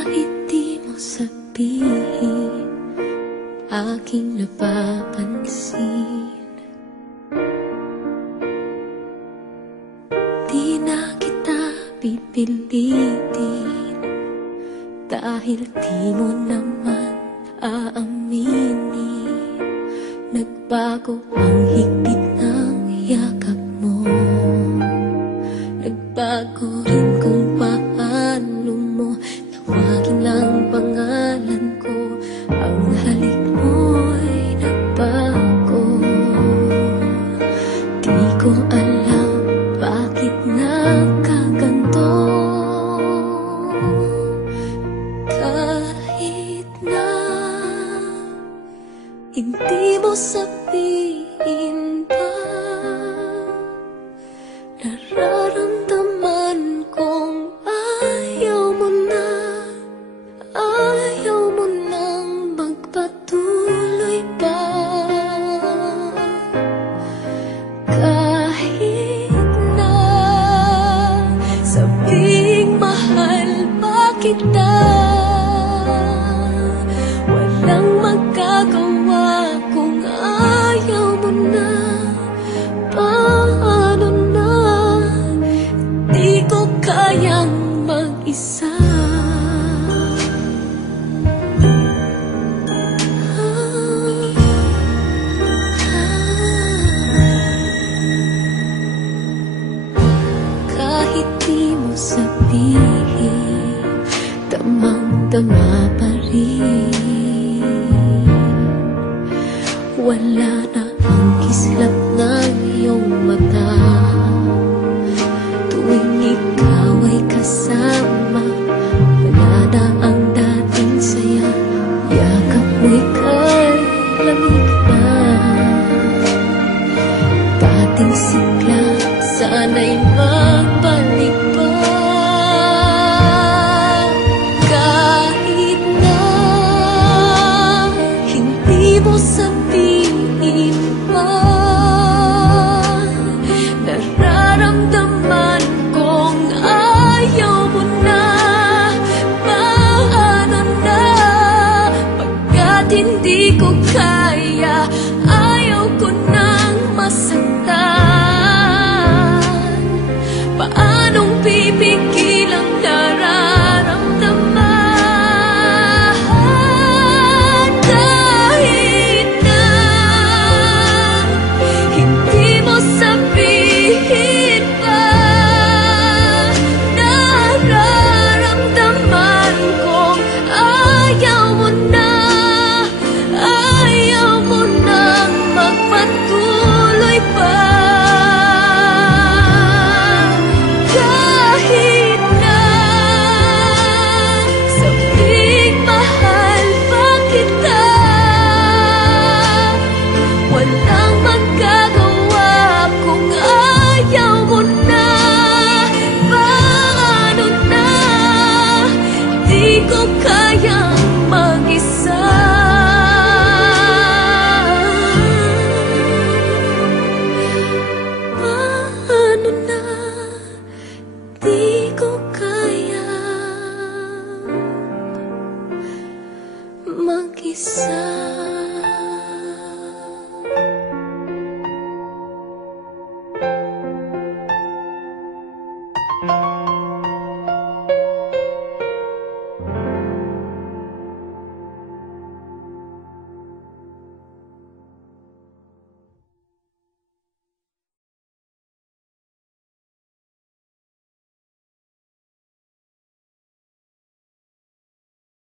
Kahit di mo sabihin, aking napapansin, di na kita pipilitin, dahil di mo naman aaminin. Nagbago ang higpit ng yakap mo, nagbago rin kung paano mo tawagin ang pangalan ko. Ang halik mo'y nagbago, di ko alam bakit nagkaganto. Kahit na hindi mo sabihin pa, nararamdaman kong ayaw mo na, ayaw mo nang magpatuloy pa. Kahit na sabing mahal pa kita, walang magagawa kung ayaw mo na. Paano na, di ko kayang mag-isa. Kahit di mo sabihin, damang-dama pa rin. Wala na ang kislap ng iyong mata tuwing ikaw ay kasama. Wala na ang dating saya, yakap mo'y kay lamig na. Dating sigla, sana'y magbalik pa. Kahit na hindi mo sabihin pa, nararamdaman kong ayaw mo na. Paano na, pagkat hindi ko kaya, ayaw ko nang masaktan. Paanong pipigil ang nararamdaman? Kahit na hindi mo sabihin pa, nararamdaman kong ayaw mo na, ayaw mo nang magpatuloy pa. Kahit na sabing mahal pa kita, walang magagawa kung ayaw mo na. Paano na, di ko kayang mag-isa. Paano na, di ko kayang mag-isa.